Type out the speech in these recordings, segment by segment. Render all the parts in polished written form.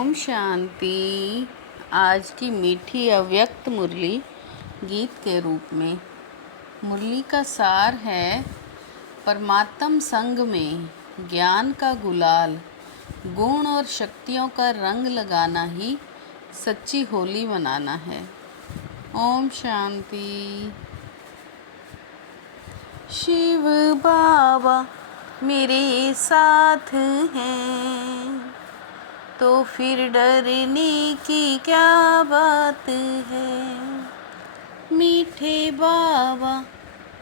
ओम शांति। आज की मीठी अव्यक्त मुरली गीत के रूप में। मुरली का सार है, परमात्म संग में ज्ञान का गुलाल, गुण और शक्तियों का रंग लगाना ही सच्ची होली मनाना है। ओम शांति। शिव बाबा मेरे साथ हैं, तो फिर डरने की क्या बात है। मीठे बाबा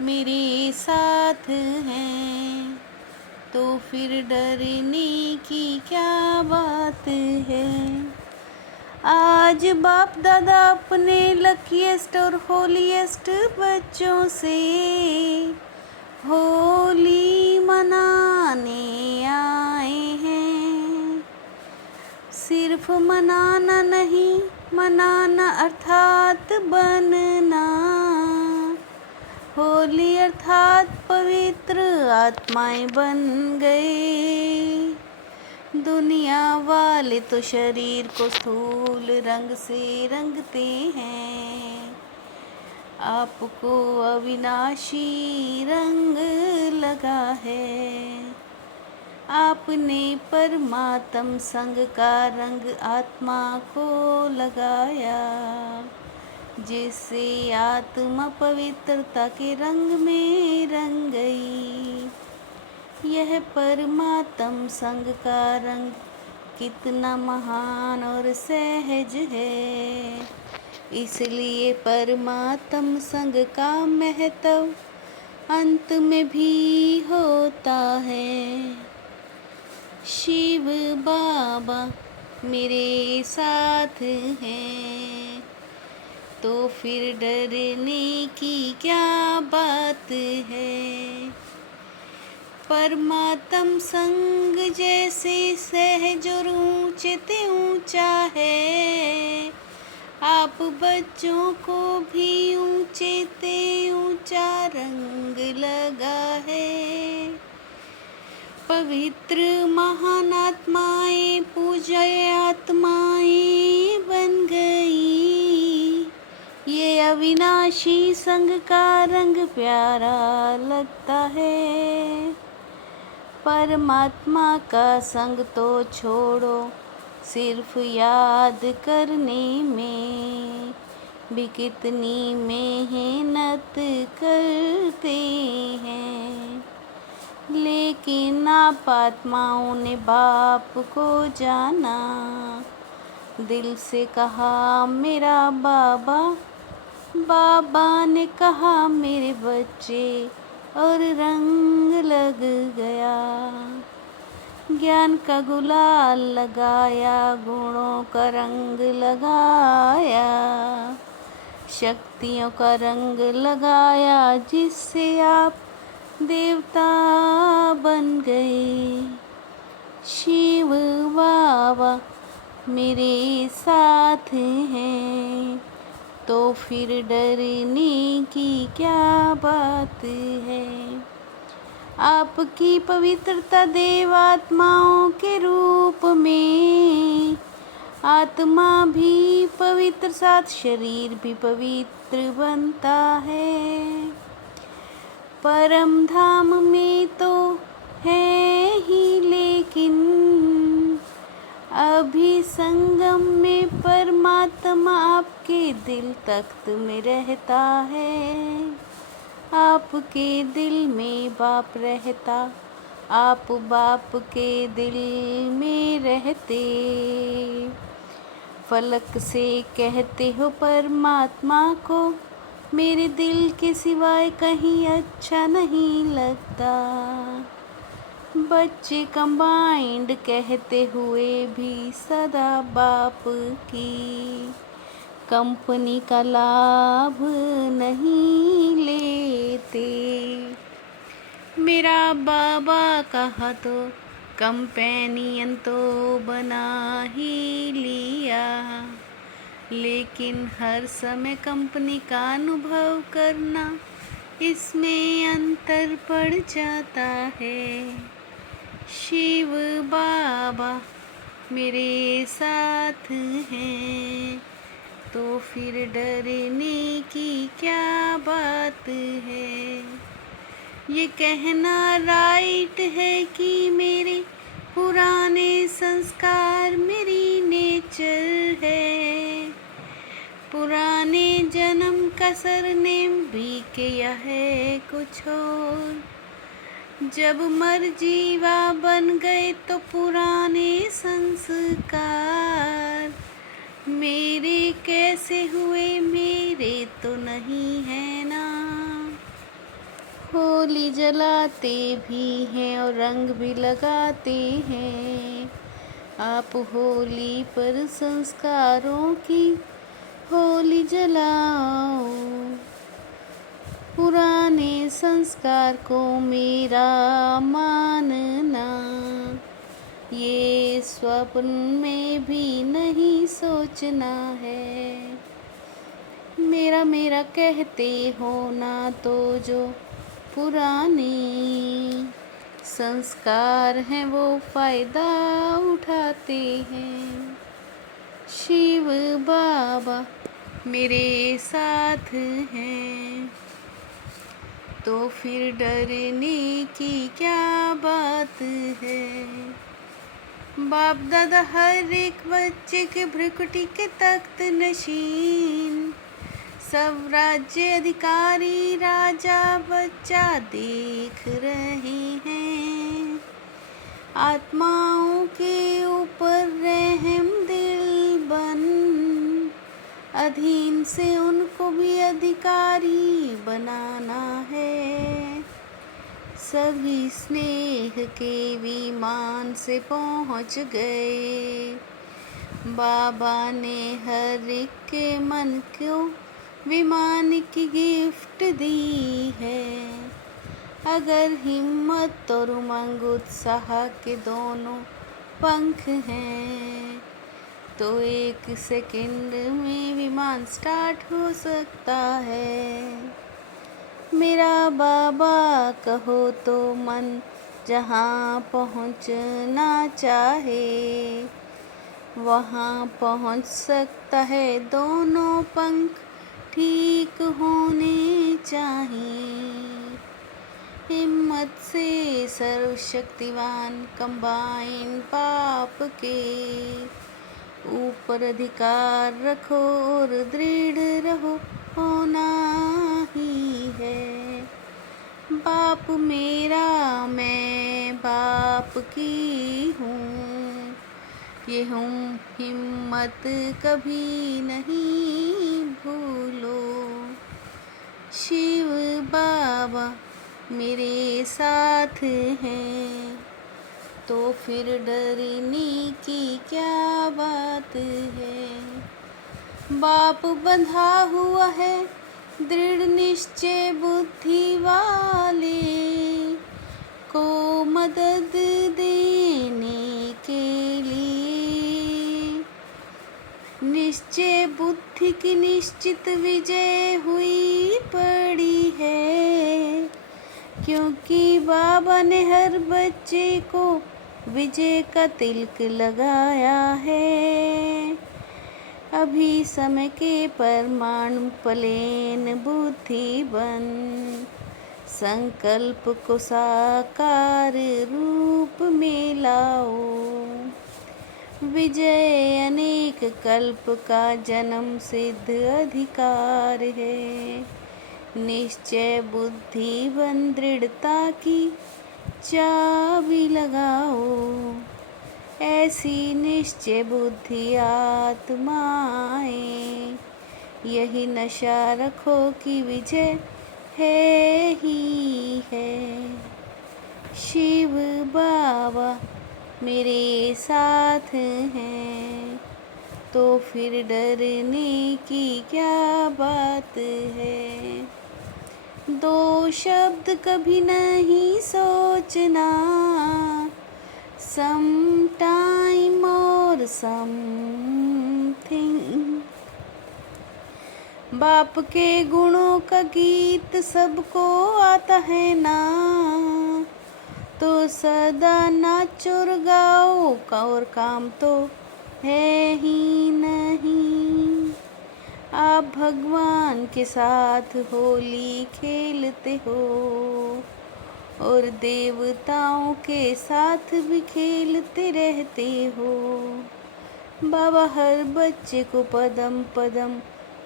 मेरे साथ हैं, तो फिर डरने की क्या बात है। आज बाप दादा अपने लकीएस्ट और होलीएस्ट बच्चों से होली मनाने आए हैं। सिर्फ मनाना नहीं, मनाना अर्थात बनना। होली अर्थात पवित्र आत्माएं बन गए। दुनिया वाले तो शरीर को स्थूल रंग से रंगते हैं, आपको अविनाशी रंग लगा है। आपने परमात्म संग का रंग आत्मा को लगाया, जिससे आत्मा पवित्रता के रंग में रंग गई। यह परमात्म संग का रंग कितना महान और सहज है, इसलिए परमात्म संग का महत्व अंत में भी होता है। शिव बाबा मेरे साथ हैं, तो फिर डरने की क्या बात है। परमात्म संग जैसे सहज और ऊंचे ते ऊंचा है, आप बच्चों को भी ऊंचे ते ऊंचा रंग लगा है। पवित्र महान आत्माएं पूज्य आत्माएं बन गई। ये अविनाशी संग का रंग प्यारा लगता है। परमात्मा का संग तो छोड़ो, सिर्फ याद करने में भी कितनी मेहनत करते हैं। लेकिन आप आत्माओं ने बाप को जाना, दिल से कहा मेरा बाबा, बाबा ने कहा मेरे बच्चे, और रंग लग गया। ज्ञान का गुलाल लगाया, गुणों का रंग लगाया, शक्तियों का रंग लगाया, जिससे आप देवता बन गए। शिव बाबा मेरे साथ हैं, तो फिर डरने की क्या बात है। आपकी पवित्रता देवात्माओं के रूप में, आत्मा भी पवित्र साथ शरीर भी पवित्र बनता है। परम धाम में तो है ही, लेकिन अभी संगम में परमात्मा आपके दिल तख्त में रहता है। आपके दिल में बाप रहता, आप बाप के दिल में रहते। फलक से कहते हो परमात्मा को, मेरे दिल के सिवाय कहीं अच्छा नहीं लगता। बच्चे कंबाइंड कहते हुए भी सदा बाप की कंपनी का लाभ नहीं लेते। मेरा बाबा कहा तो कंपेनियन तो बना ही लिया, लेकिन हर समय कंपनी का अनुभव करना, इसमें अंतर पड़ जाता है। शिव बाबा मेरे साथ हैं, तो फिर डरने की क्या बात है। ये कहना राइट है कि मेरे पुराने संस्कार मेरी नेचर है। पुराने जन्म का सरनेम भी किया है कुछ और। जब मर्जीवा बन गए तो पुराने संस्कार मेरे कैसे हुए, मेरे तो नहीं है ना। होली जलाते भी हैं और रंग भी लगाते हैं आप। होली पर संस्कारों की होली जलाओ। पुराने संस्कार को मेरा मानना, ये स्वप्न में भी नहीं सोचना है। मेरा मेरा कहते हो ना तो जो पुराने संस्कार हैं वो फायदा उठाते हैं। शिव बाबा मेरे साथ हैं, तो फिर डरने की क्या बात है। बाप दादा हर एक बच्चे के भ्रुकुटी के तख्त नशीन, सब राज्य अधिकारी राजा बच्चा देख रहे हैं। आत्माओं के ऊपर रहम दिल बन, अधीन से उनको भी अधिकारी बनाना है। सभी स्नेह के विमान से पहुँच गए। बाबा ने हर एक के मन को विमान की गिफ्ट दी है। अगर हिम्मत और उमंग उत्साह के दोनों पंख हैं, तो एक सेकंड में विमान स्टार्ट हो सकता है। मेरा बाबा कहो तो मन जहाँ पहुँचना चाहे, वहाँ पहुँच सकता है। दोनों पंख ठीक होने चाहिए। हिम्मत से सर्वशक्तिवान कंबाइन पाप के ऊपर अधिकार रखो और दृढ़ रहो, होना ही है। बाप मेरा मैं बाप की हूँ, ये हूँ हिम्मत कभी नहीं भूलो। शिव बाबा मेरे साथ हैं, तो फिर डरने की क्या बात है। बाप बंधा हुआ है दृढ़ निश्चय बुद्धि वाले को मदद देने के लिए। निश्चय बुद्धि की निश्चित विजय हुई पड़ी है, क्योंकि बाबा ने हर बच्चे को विजय का तिलक लगाया है। अभी समय के परमाणु प्लेन बुद्धि बन, संकल्प को साकार रूप में लाओ। विजय अनेक कल्प का जन्म सिद्ध अधिकार है। निश्चय बुद्धि बन दृढ़ता की चाबी लगाओ। ऐसी निश्चय बुद्धि आत्माएं, यही नशा रखो कि विजय है ही है। शिव बाबा मेरे साथ हैं, तो फिर डरने की क्या बात है। दो शब्द कभी नहीं सोचना, सम टाइम और समथिंग। बाप के गुणों का गीत सबको आता है ना, तो सदा नाचो और गाओ का और काम तो है ही नहीं। आप भगवान के साथ होली खेलते हो और देवताओं के साथ भी खेलते रहते हो। बाबा हर बच्चे को पदम पदम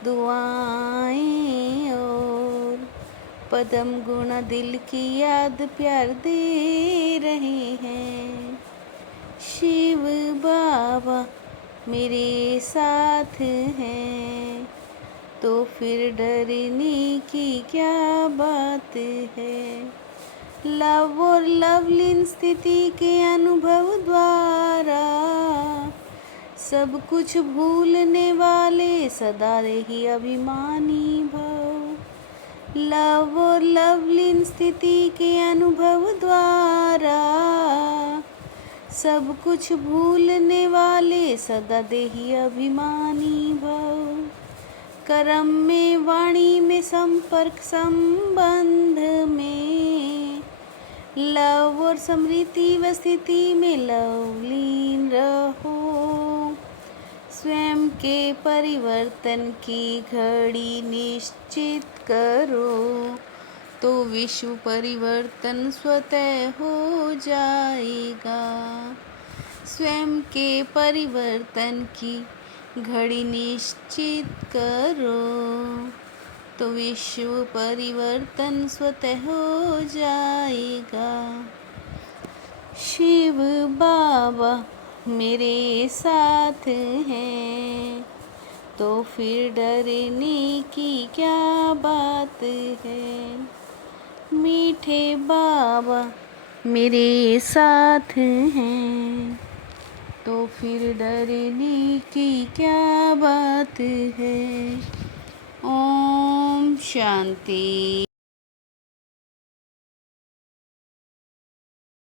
दुआएं और पदम गुणा दिल की याद प्यार दे रहे हैं। शिव बाबा मेरे साथ हैं, तो फिर डरने की क्या बात है। लव और लवलीन स्थिति के अनुभव द्वारा सब कुछ भूलने वाले सदा रही अभिमानी भव। लव और लवलीन स्थिति के अनुभव द्वारा सब कुछ भूलने वाले सदा देही अभिमानी भव। कर्म में वाणी में संपर्क संबंध में लव और स्मृति व स्थिति में लवलीन रहो। स्वयं के परिवर्तन की घड़ी निश्चित करो, तो विश्व परिवर्तन स्वतः हो जाएगा। स्वयं के परिवर्तन की घड़ी निश्चित करो, तो विश्व परिवर्तन स्वतः हो जाएगा। शिव बाबा मेरे साथ हैं, तो फिर डरने की क्या बात है। मीठे बाबा मेरे साथ हैं, तो फिर डरने की क्या बात है। ओम शांति।